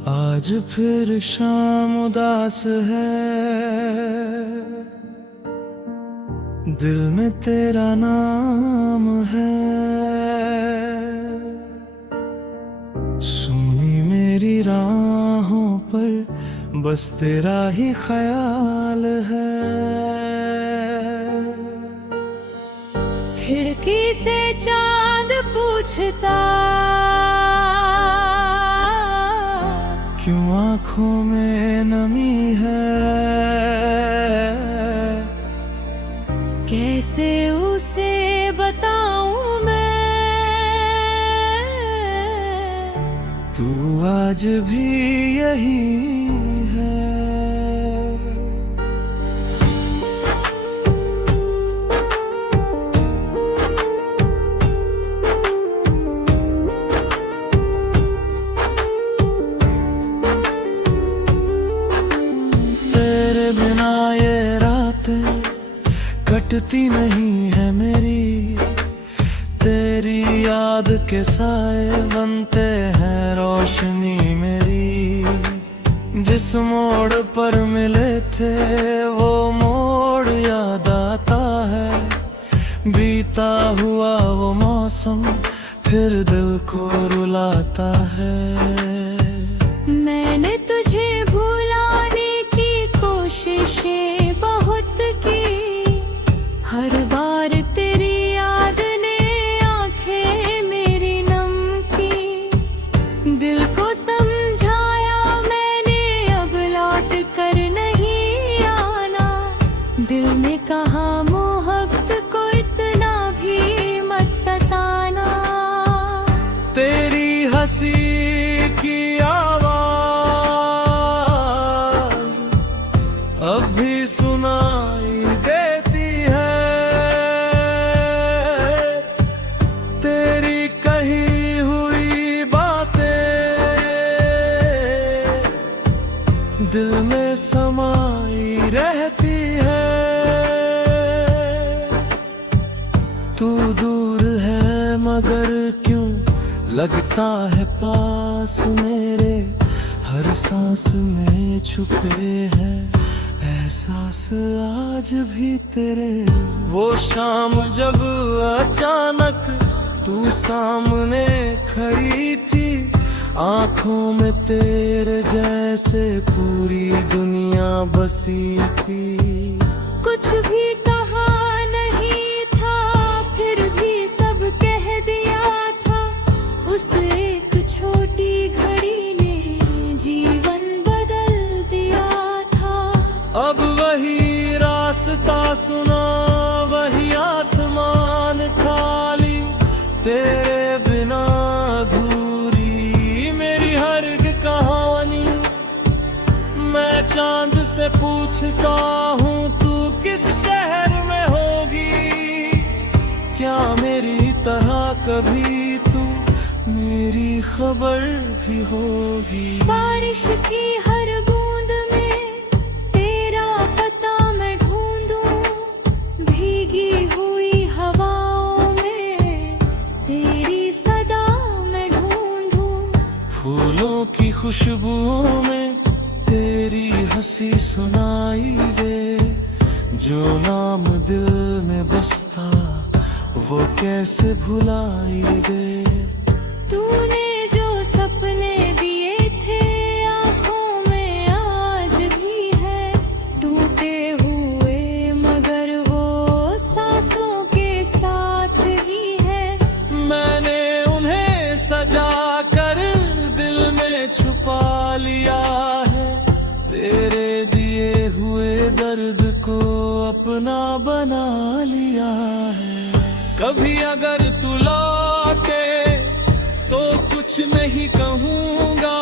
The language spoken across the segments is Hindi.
आज फिर शाम उदास है, दिल में तेरा नाम है। सुनी मेरी राहों पर बस तेरा ही ख्याल है। खिड़की से चांद पूछता, क्यों आँखों में नमी है। कैसे उसे बताऊं मैं, तू आज भी यही है। तेरे बिना ये रातें कटती नहीं है मेरी, तेरी याद के साए बनते हैं रोशनी मेरी। जिस मोड़ पर मिले थे वो मोड़ याद आता है, बीता हुआ वो मौसम फिर दिल को रुलाता है। मैंने तुझे भुलाने की कोशिशें बहुत की, हर बार तेरी याद ने आंखें मेरी नम की। दिल को समझाया मैंने अब लौट कर नहीं आना, दिल ने कहा मोहब्बत को इतना भी मत सताना। तेरी हंसी की आवाज अब भी सुनाई देती है, तेरी कही हुई बातें दिल में समाई रहती है। तू दूर है मगर क्यों लगता है पास मेरे, हर सांस में छुपे हैं एहसास आज भी तेरे। वो शाम जब अचानक तू सामने खड़ी थी, आंखों में तेरे जैसे पूरी दुनिया बसी थी। कुछ भी कहा नहीं था फिर भी सब कह दिया था, उस एक छोटी घड़ी ने जीवन बदल दिया था। अब वही रास्ता सुना, वही आसमान खाली, तेरे बिना अधूरी मेरी हर एक कहानी। मैं चांद से पूछता हूँ तू किस शहर में होगी, क्या मेरी तरह कभी तू मेरी खबर भी होगी। बारिश की हर बूंद में तेरा पता मैं ढूंढूं, भीगी हुई हवाओं में तेरी सदा मैं ढूंढूं। फूलों की खुशबुओं में तेरी हंसी सुनाई दे, जो नाम दिल में बसता वो कैसे भुलाई दे। तूने जो सपने दिए थे आँखों में आज भी है, टूटे हुए मगर वो सांसों के साथ ही है। मैंने उन्हें सजा कर दिल में छुपा लिया है, तेरे दिए हुए दर्द को अपना बना लिया है। कभी अगर तू लौटे तो कुछ नहीं कहूँगा,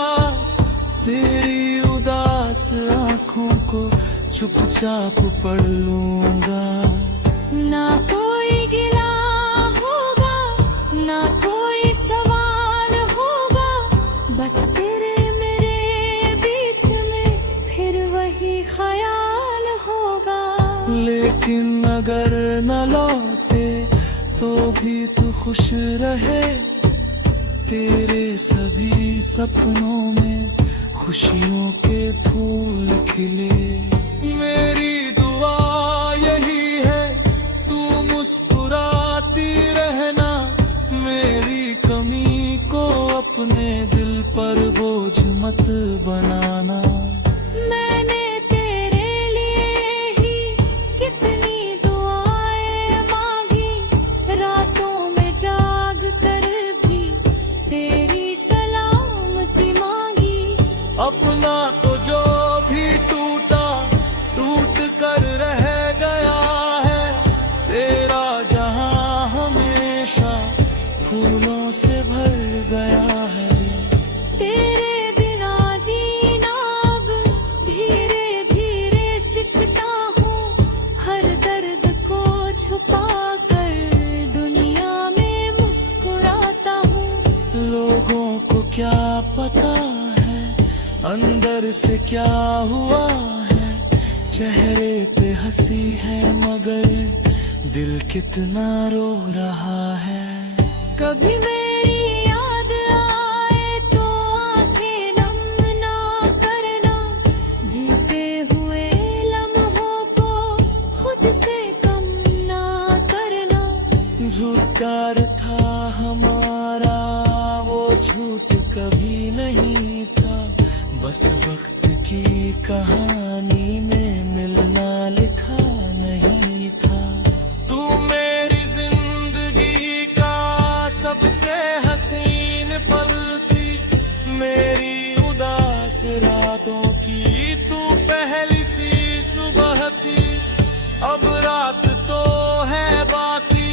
तेरी उदास आँखों को चुपचाप पढ़ लूँगा। ना कोई गिला होगा ना कोई सवाल होगा, बस तेरे मेरे बीच में फिर वही ख्याल होगा। लेकिन अगर न लौटे तो भी तू खुश रहे, तेरे सभी सपनों में खुशियों के फूल खिले। मेरी दुआ यही है तू मुस्कुराती रहना, मेरी कमी को अपने दिल पर बोझ मत बनाना। मैंने तेरे लिए ही कितनी दुआएं मांगी, रातों में जाग कर भी तेरी सलामती मांगी। अपना तो जो भी टूटा टूट कर रह गया है, तेरा जहां हमेशा फूलों से भर गया है। तेरे बिना जीना अब धीरे धीरे सीखता हूँ, हर दर्द को छुपा कर दुनिया में मुस्कुराता हूँ। लोगों को क्या पता है अंदर से क्या हुआ है, चेहरे पे हंसी है मगर दिल कितना रो रहा है। कभी मेरी याद आए तो आंखें नम ना करना, बीते हुए लम्हों को खुद से कम ना करना। झूठ प्यार था हमारा, वो झूठ कभी नहीं था, बस वक्त की कहानी में मिलना लिखा नहीं था। तू मेरी जिंदगी का सबसे हसीन पल थी, मेरी उदास रातों की तू पहली सी सुबह थी। अब रात तो है बाकी,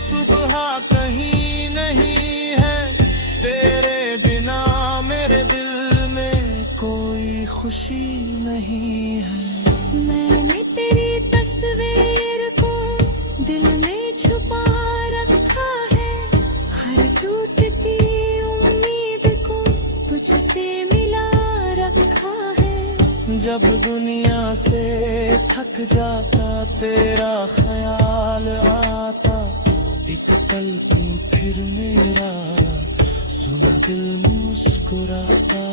सुबह कहीं नहीं है, तेरे बिना मेरे दिल में कोई खुशी नहीं है। मैंने तेरी तस्वीर को दिल में छुपा रखा है, हर टूटती उम्मीद को तुझसे मिला रखा है। जब दुनिया से थक जाता तेरा ख्याल आता, एक पल को फिर मेरा सुना दिल मुस्कुराता।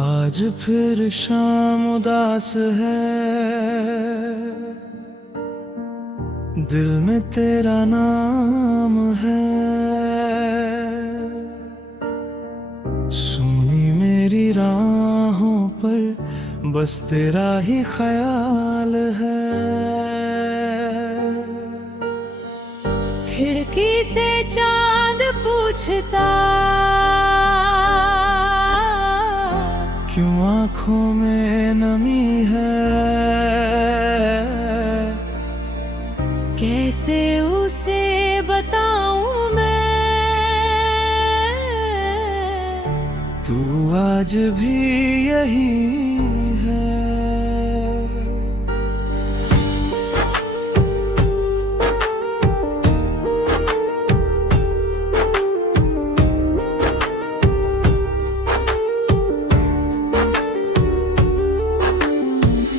आज फिर शाम उदास है, दिल में तेरा नाम है। सुनी मेरी राहों पर बस तेरा ही ख्याल है। खिड़की से चांद पूछता, क्यों आँखों में नमी है, कैसे उसे बताऊं मैं। तू आज भी यही है।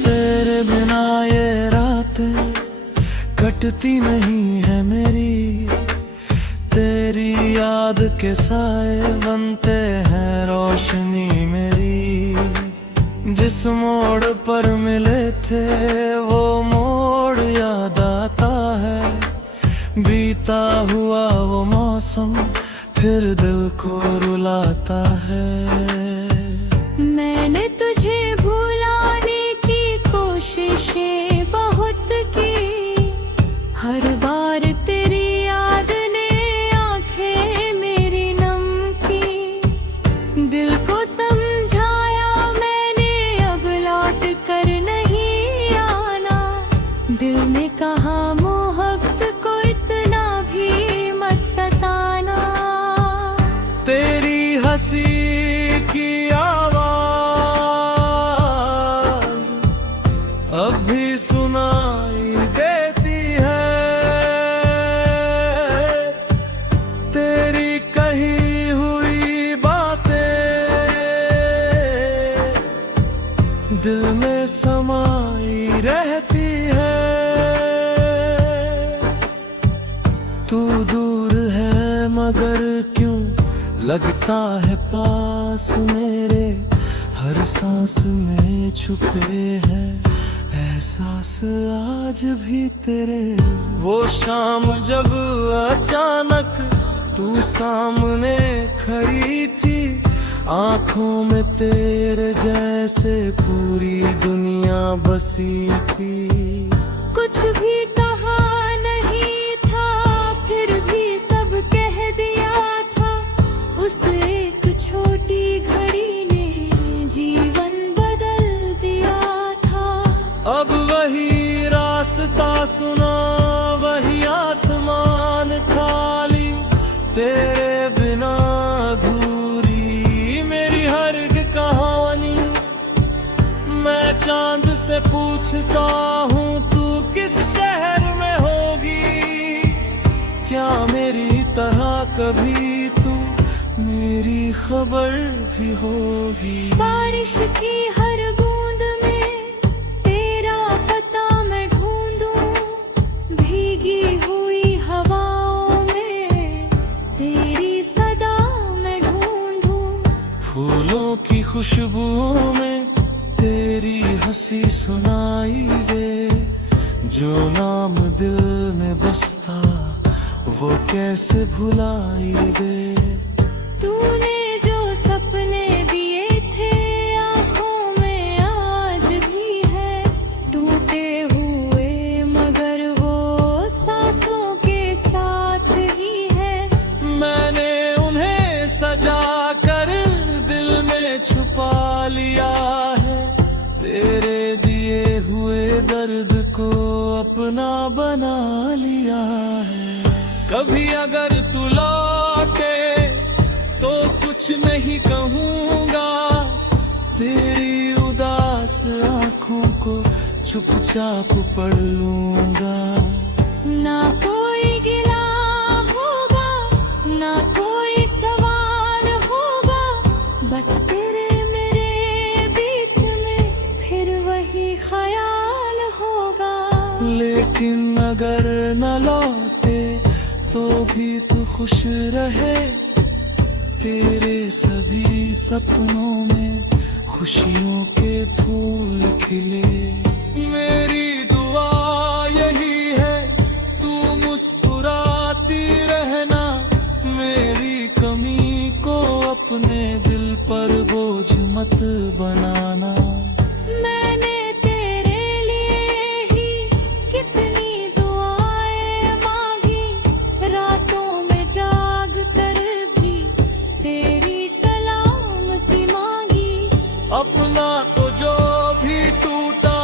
तेरे बिना ये रातें कटती नहीं है मेरी, तेरी याद के साए बनते हैं रोशनी मेरी। जिस मोड़ पर मिले थे वो मोड़ याद आता है, बीता हुआ वो मौसम फिर दिल को रुलाता है। मैंने तुझे भुलाने की कोशिशें बहुत की, हर बार तेरी याद ने आंखें मेरी नम की। दिल को समझाया मैंने अब लौट कर नहीं आना, दिल ने कहा मोहब्बत को इतना भी मत सताना। तेरी हंसी की आवाज दिल में समाई रहती है। तू दूर है मगर क्यों लगता है पास मेरे, हर सांस में छुपे हैं एहसास आज भी तेरे। वो शाम जब अचानक तू सामने खड़ी थी, आंखों में तेरे जैसे पूरी दुनिया बसी थी। कुछ भी कहा नहीं था, फिर भी सब कह दिया था। उस एक छोटी घड़ी ने जीवन बदल दिया था। अब वही रास्ता सुना, वही आसमान खाली, तेरे बिना अधूरी मेरी हर एक कहानी। मैं चांद से पूछता हूँ तू किस शहर में होगी, क्या मेरी तरह कभी तू मेरी खबर भी होगी। बारिश की हर बूंद में तेरा पता मैं ढूंढूं, भीगी हुई हवाओं में तेरी सदा मैं ढूंढूं। फूलों की खुशबुओं में तेरी हंसी सुनाई दे, जो नाम दिल में बसता वो कैसे भुलाई दे। तूने जो सपने दिए थे आँखों में आज भी है, टूटे हुए मगर वो सांसों के साथ ही है। मैंने उन्हें सजा कर दिल में छुपा लिया है, तेरे दिए हुए दर्द को अपना बना लिया है। कभी अगर तू लौटे तो कुछ नहीं कहूँगा, तेरी उदास आँखों को चुपचाप पढ़ लूँगा। ना कोई गिला होगा, ना कोई सवाल होगा, बस तेरे मेरे बीच में फिर वही ख्याल होगा। लेकिन अगर न लौटे तो भी तू खुश रहे, तेरे सभी सपनों में खुशियों के फूल खिले। मेरी दुआ यही है तू मुस्कुराती रहना, मेरी कमी को अपने दिल पर बोझ मत बनाना। मैंने तेरे लिए ही कितनी दुआएं मांगी, रातों में जाग कर भी तेरी सलामती मांगी। अपना तो जो भी टूटा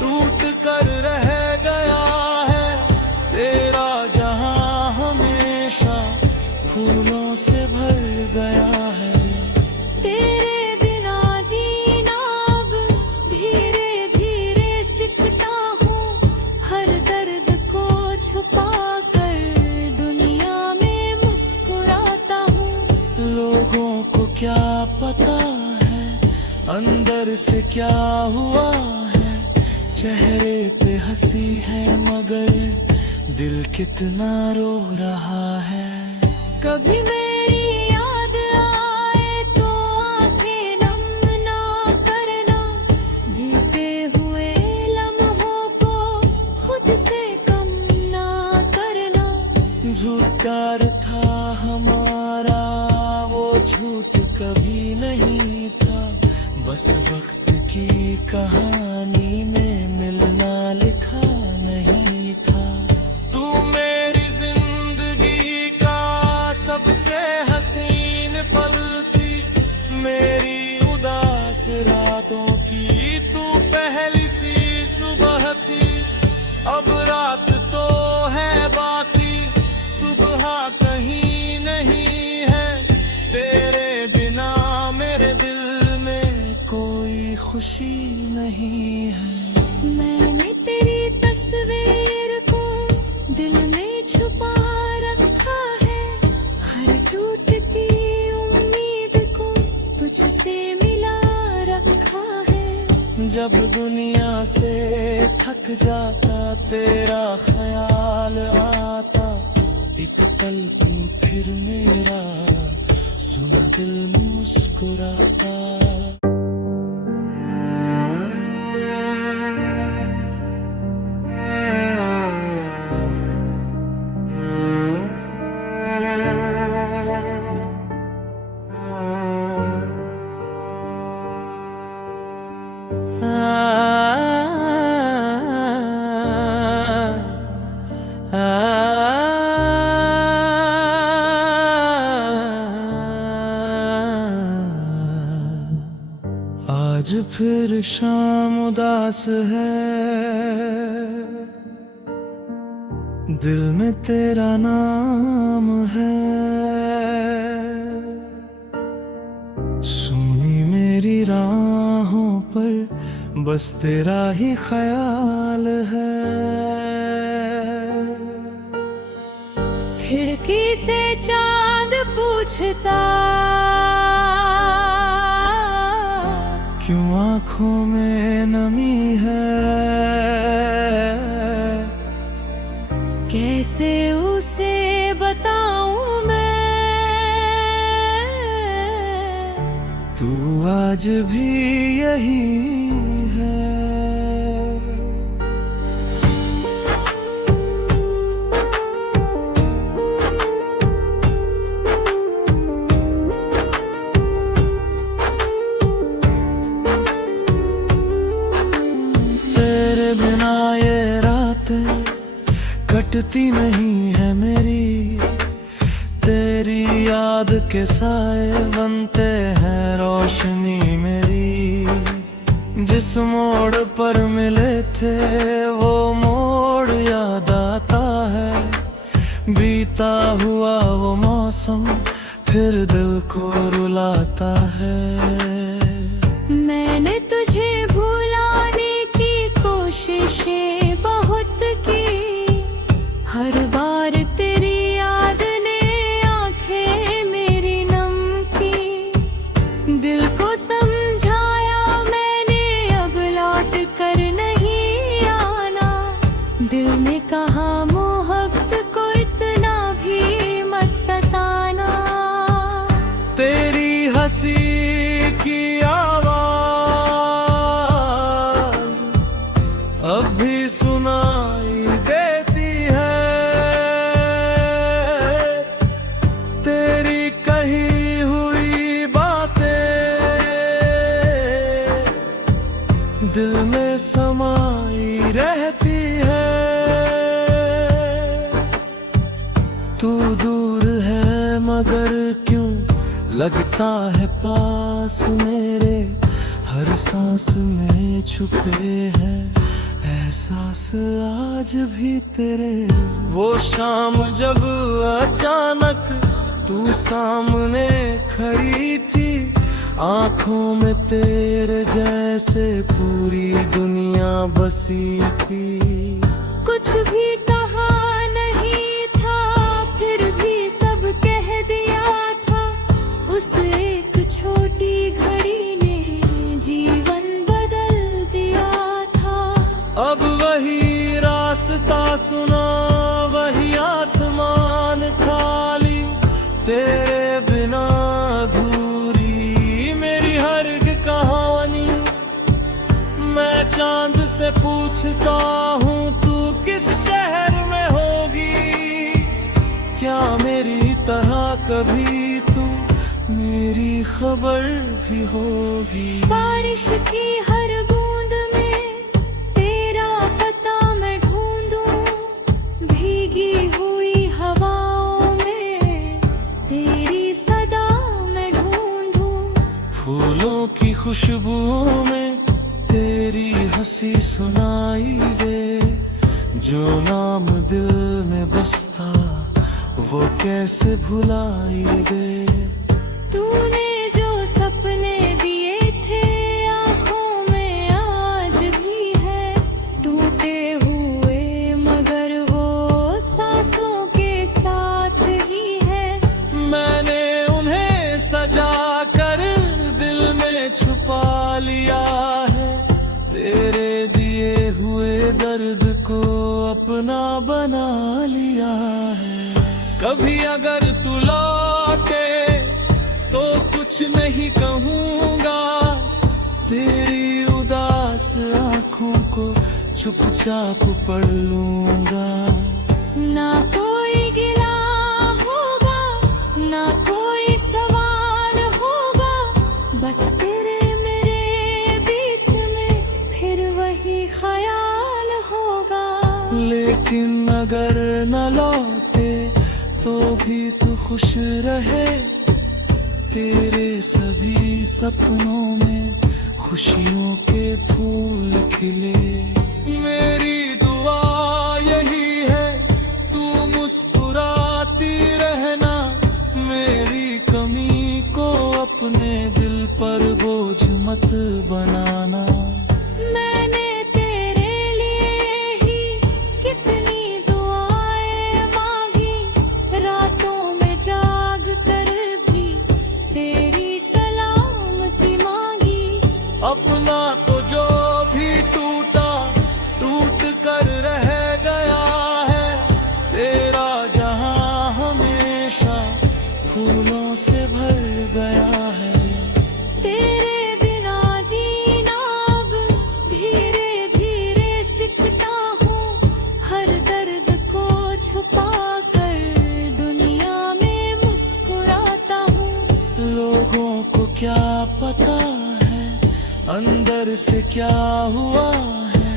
टूट कर रह गया है, तेरा जहां हमेशा फूलों से भर गया है। तेरे बिना जीना अब धीरे धीरे सीखता हूँ, हर दर्द को छुपा कर दुनिया में मुस्कुराता हूँ। लोगों को क्या पता है अंदर से क्या हुआ है, चेहरे पे हंसी है मगर दिल कितना रो रहा है। कभी मेरी याद आए तो आंखें नम ना करना, बीते हुए लम्हों को खुद से कम ना करना। झूठ प्यार था हमारा, वो झूठ कभी नहीं था, बस वक्त की कहानी में मिलना लिखा नहीं था। तू मेरी जिंदगी का सबसे हसीन पल थी, मेरी उदास रातों की तू पहली सी सुबह थी। अब रात तो है बाकी, सुबह कहीं नहीं है, तेरे बिना मेरे दिल में कोई खुशी नहीं है। मैंने तेरी तस्वीर को दिल में छुपा रखा है, हर टूटती उम्मीद को तुझसे मिला रखा है। जब दुनिया से थक जाता तेरा ख्याल आता, एक पल को फिर मेरा सुना दिल मुस्कुराता। आज फिर शाम उदास है, दिल में तेरा नाम है। सुनी मेरी राहों पर बस तेरा ही ख्याल है। खिड़की से चांद पूछता, क्यों आँखों में नमी है। कैसे उसे बताऊं मैं, तू आज भी यही है। तेरे बिना ये रातें कटती नहीं है मेरी, तेरी याद के साए बनते हैं रोशनी मेरी। जिस मोड़ पर मिले थे वो मोड़ याद आता है, बीता हुआ वो मौसम फिर दिल को रुलाता है। मैंने तुझे भुलाने की कोशिशें बहुत की, हर बार तेरी याद ने आंखें मेरी नम की। दिल को समझाया मैंने अब लौट कर नहीं आना, दिल ने कहा मोहब्बत को इतना भी मत सताना। तेरी हंसी की आवाज अब भी सुनाई देती है, तेरी कही हुई बातें दिल में समाई रहती है। तू दूर है मगर क्यों लगता है पास मेरे, हर सांस में छुपे हैं एहसास आज भी तेरे। वो शाम जब अचानक तू सामने खड़ी थी, आंखों में तेरे जैसे पूरी दुनिया बसी थी। कुछ भी कहा नहीं था फिर भी सब कह दिया था, उस एक छोटी घड़ी ने जीवन बदल दिया था। अब वही रास्ता सुना, वही आसमान खाली, तेरे बिना अधूरी मेरी हर एक कहानी। मैं चांद से पूछता हूँ तू किस शहर में होगी, क्या मेरी तरह कभी तू मेरी खबर भी होगी। बारिश की हर बूंद में तेरा पता मैं ढूंढूं, भीगी हुई हवाओं में तेरी सदा मैं ढूंढूं। फूलों की खुशबुओं में तेरी हंसी सुनाई दे, जो नाम दिल में बसता वो कैसे भुलाई दे। तूने जो सपने दिए थे आँखों में आज भी है, टूटे हुए मगर वो सांसों के साथ ही है। मैंने उन्हें सजा कर दिल में छुपा लिया है, तेरे दिए हुए दर्द को अपना बना लिया है। कभी अगर तू लौटे तो कुछ नहीं कहूँगा, तेरी उदास आँखों को चुपचाप पढ़ लूँगा। ना कोई गिला होगा, ना कोई सवाल होगा, बस तेरे मेरे बीच में फिर वही ख्याल होगा। लेकिन अगर न लौटे तो भी तू खुश रहे, तेरे सभी सपनों में खुशियों के फूल खिले। मेरी दुआ यही है तू मुस्कुराती रहना, मेरी कमी को अपने दिल पर बोझ मत बनाना। मैंने तेरे लिए ही कितनी दुआएं मांगी, रातों में जाग कर भी तेरी सलामती मांगी। अपना तो जो भी टूटा टूट कर रह गया है, तेरा जहां हमेशा फूलों से भर गया है। तेरे बिना जीना अब धीरे धीरे सीखता हूँ, हर दर्द को छुपा कर दुनिया में मुस्कुराता हूँ। लोगों को क्या पता है अंदर से क्या हुआ है,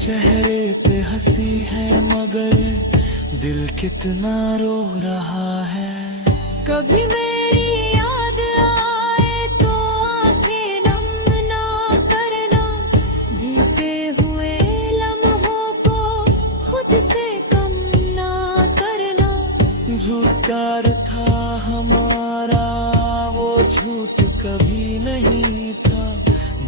चेहरे पे हंसी है मगर दिल कितना रो रहा है। कभी मेरी याद आए तो आंखें नम ना करना, बीते हुए लम्हों को खुद से कम ना करना। झूठ प्यार था हमारा, वो झूठ कभी नहीं था,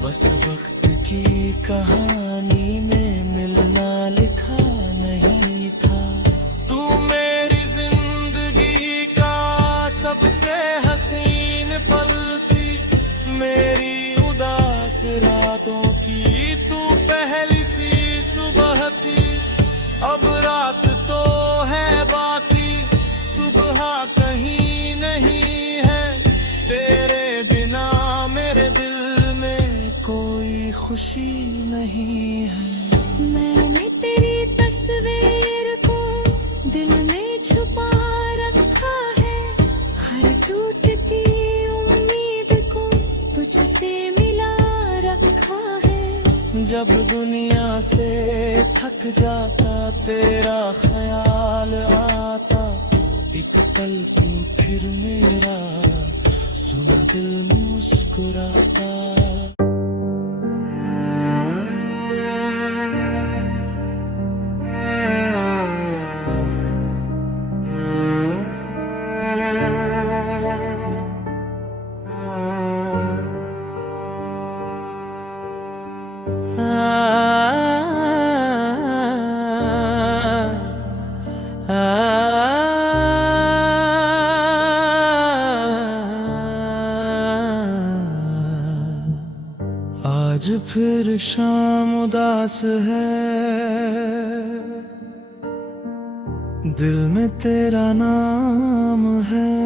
बस वक्त की कहानी में मिलना लिखा नहीं था। तू मेरी जिंदगी का सबसे हसीन पल थी, मेरी उदास रातों की तू पहली सी सुबह थी। अब रात तो है बाकी, सुबह कहीं नहीं है, तेरे बिना मेरे दिल में कोई खुशी नहीं है। मैंने तेरी तस्वीर को दिल में छुपा रखा है, हर टूटती उम्मीद को तुझसे मिला रखा है। जब दुनिया से थक जाता तेरा ख्याल आता, एक पल को फिर मेरा सुना दिल मुस्कुराता। आज फिर शाम उदास है, दिल में तेरा नाम है।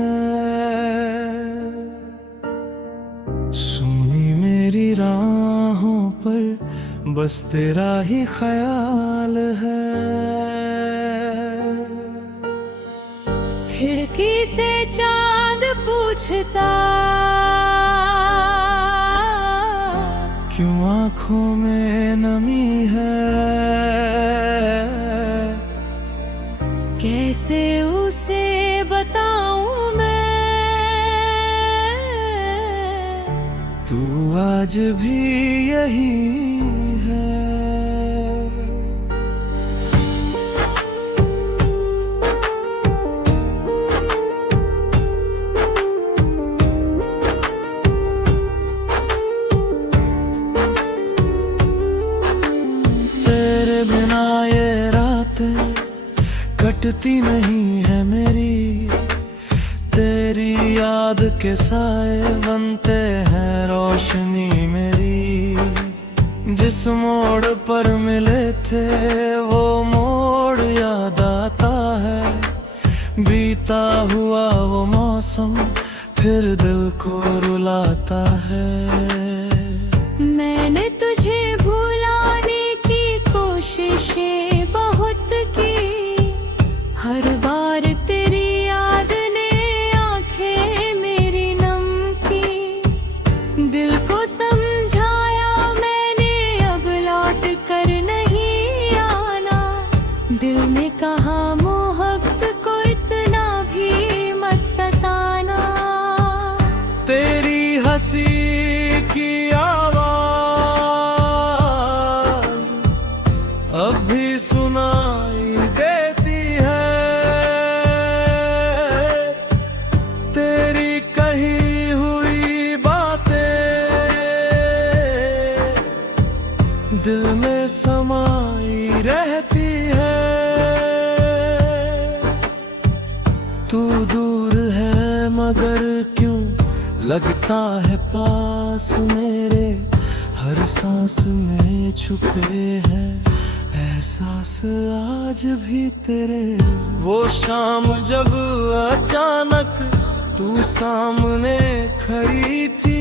सुनी मेरी राहों पर बस तेरा ही ख्याल है। खिड़की से चांद पूछता, क्यों आँखों में नमी है, कैसे उसे बताऊं मैं। तू आज भी यही है। तेरे बिना ये रात कटती नहीं है मेरी, तेरी याद के साए बनते हैं रोशनी मेरी। जिस जिस मोड़ पर मिले थे वो मोड़ याद आता है, बीता हुआ वो मौसम फिर दिल को रुलाता है। मैंने तुझे भुलाने की कोशिशें बहुत की, हर बार तेरी याद ने आंखें मेरी नम की। दिल को समझाया मैंने अब लौट कर नहीं आना, दिल ने कहा मोहब्बत को इतना भी मत सताना। तेरी हंसी की आवाज अब भी सुनाई देती है, तेरी कही हुई बातें दिल में समाई रहती है। तू दूर है मगर क्यों लगता है पास मेरे, हर सांस में छुपे हैं एहसास आज भी तेरे। वो शाम जब अचानक तू सामने खड़ी थी,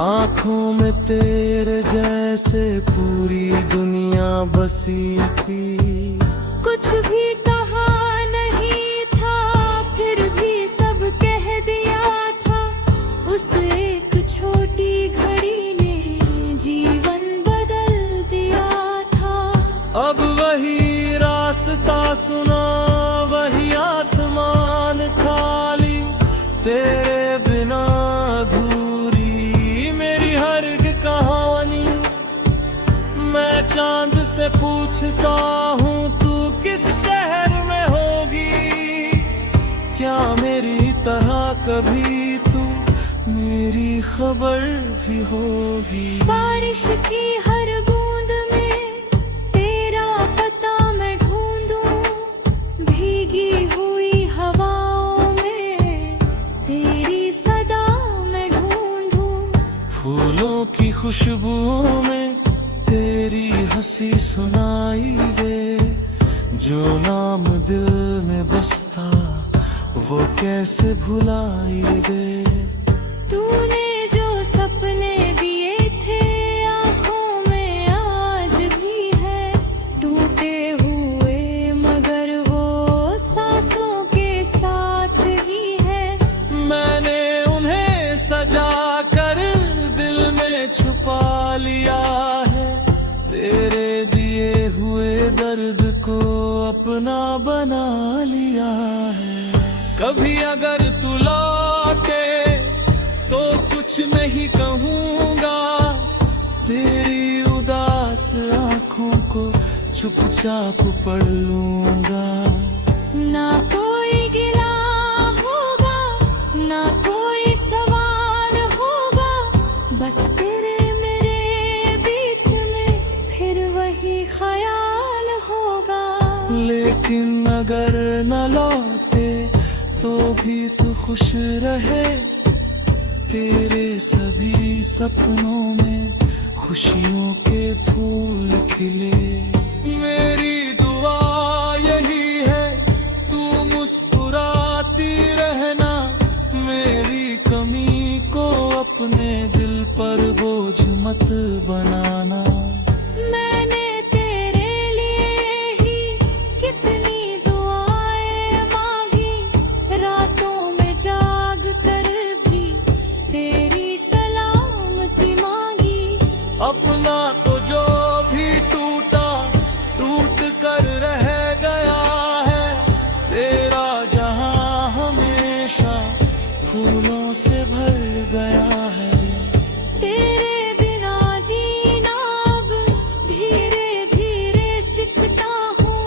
आंखों में तेरे जैसे पूरी दुनिया बसी थी। कुछ भी कहा नहीं था फिर भी सब कह दिया था, उस एक छोटी घड़ी ने जीवन बदल दिया था। अब वही रास्ता सुना, वही आसमान खाली, तेरे बिना अधूरी मेरी हर एक कहानी। मैं चांद से पूछता हूँ तू किस शहर में होगी, क्या मेरी तरह कभी तू मेरी खबर भी होगी। बारिश की हर बूंद में तेरा पता मैं ढूंढूं, भीगी हुई हवाओं में तेरी सदा मैं ढूंढूं। फूलों की खुशबुओं में तेरी हंसी सुनाई दे, जो नाम दिल में बसता वो कैसे भुलाई दे। तूने जो सपने दिए थे आंखों में आज भी है, टूटे हुए मगर वो सांसों के साथ ही है। मैंने उन्हें सजा कर दिल में छुपा लिया है, तेरे दिए हुए दर्द को अपना बना लिया है। कभी अगर तू लौटे तो कुछ नहीं कहूँगा, तेरी उदास आँखों को चुपचाप पढ़ लूँगा। ना कोई गिला होगा ना कोई सवाल होगा, बस तेरे मेरे बीच में फिर वही ख्याल होगा। लेकिन अगर न लौटे तो भी तू खुश रहे, तेरे सभी सपनों में खुशियों के फूल खिले। मेरी दुआ यही है तू मुस्कुराती रहना, मेरी कमी को अपने दिल पर बोझ मत बनाना। मैंने तेरे लिए ही कितनी दुआएं मांगी, रातों में जाग कर भी तेरी सलामती मांगी। अपना तो जो भी टूटा टूट कर रह गया है, तेरा जहां हमेशा फूलों से भर गया है। तेरे बिना जीना अब धीरे धीरे सीखता हूँ,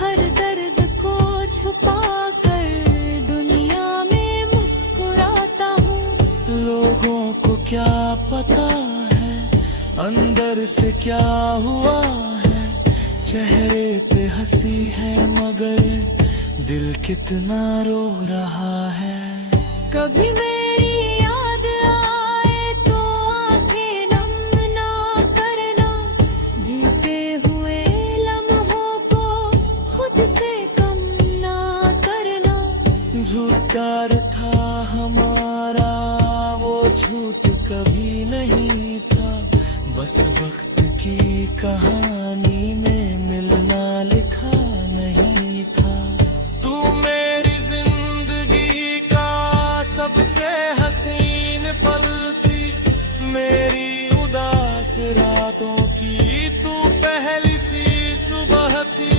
हर दर्द को छुपा कर दुनिया में मुस्कुराता हूँ। लोगों को क्या पता है अंदर से क्या हुआ है, चेहरे पे हंसी है मगर दिल कितना रो रहा है। कभी मेरी याद आए तो आंखें नम ना करना, बस वक्त की कहानी में मिलना लिखा नहीं था। तू मेरी जिंदगी का सबसे हसीन पल थी, मेरी उदास रातों की तू पहली सी सुबह थी।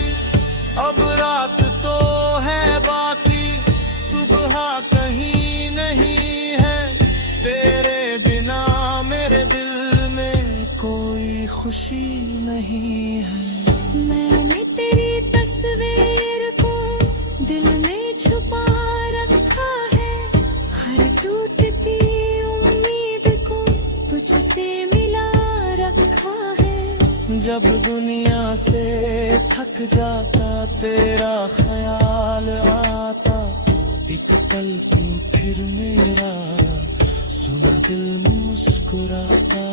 अब रात तो है बाकी, सुबह कहीं नहीं है। तेरे बिना मेरे दिल में कोई खुशी नहीं है। मैंने तेरी तस्वीर को दिल में छुपा रखा है, हर टूटती उम्मीद को तुझसे मिला रखा है। जब दुनिया से थक जाता तेरा ख्याल आता, एक पल को फिर मेरा सुना दिल मुस्कुराता।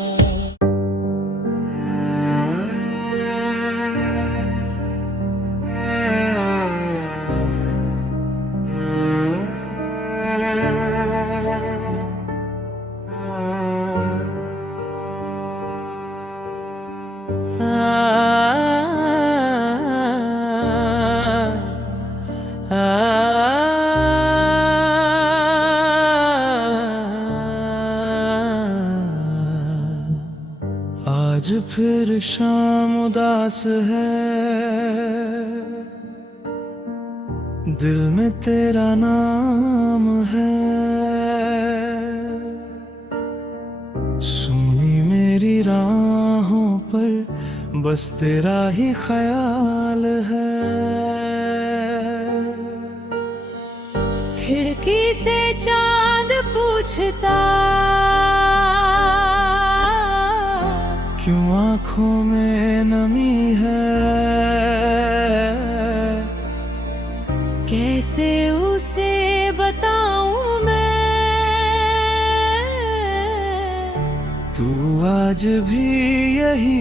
आज फिर शाम उदास है, दिल में तेरा नाम है। सुनी मेरी राहों पर बस तेरा ही ख्याल है। खिड़की से चांद पूछता, क्यों आँखों में नमी है। कैसे उसे बताऊं मैं, तू आज भी यही